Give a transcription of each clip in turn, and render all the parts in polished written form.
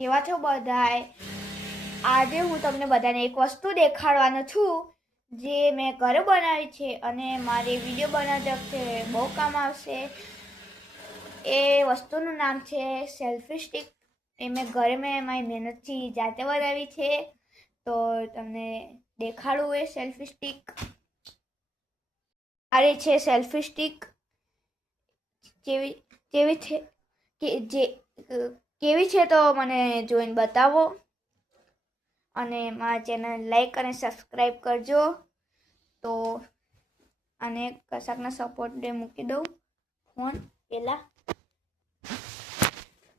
કેવા છો બધાય? આજે હું તમને બધાને એક વસ્તુ દેખાડવાનો છું જે મેં ઘરે બનાવી છે અને મારી વિડીયો બનાવતી વખતે બહુ કામ આવશે. એ વસ્તુનું નામ છે સેલ્ફી સ્ટિક. એ મેં ઘરે મારી મહેનતથી જાતે બનાવી છે, તો તમને દેખાડું. એ સેલ્ફી સ્ટિક આ છે. સેલ્ફી સ્ટિક કેવી છે કે જે કેવી છે તો મને જોઈને બતાવો, અને મારા ચેનલ લાઈક અને સબસ્ક્રાઈબ કરજો. તો આને કશાકના સપોર્ટે મૂકી દઉં ફોન પેલા.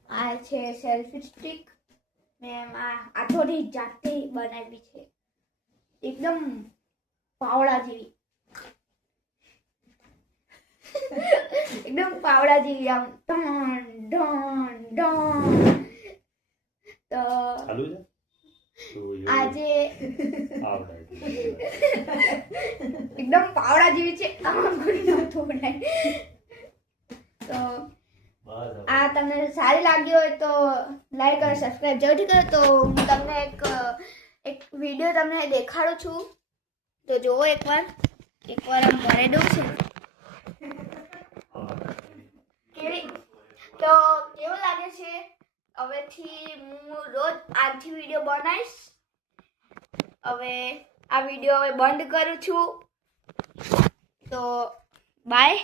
આ છે સેલ્ફી સ્ટિક. મેં આ થોડી જાતે બનાવી છે, એકદમ પાવડા જેવી. એકદમ પાવડા જેવી, આમ ડોન ડોન ડોન. તો આજે એકદમ પાવડા જેવી છે. તો આ તમને સારી લાગી હોય તો લાઈક અને સબસ્ક્રાઈબ જરૂરથી કરો. તો હું તમને એક વિડીયો તમને દેખાડું છું, તો જુઓ એકવાર આમ ભરી દઉં છે. કેવું લાગે છે? હવેથી હું રોજ આજથી વિડીયો બનાવીશ. હવે આ વિડીયો બંધ કરું છું. તો બાય.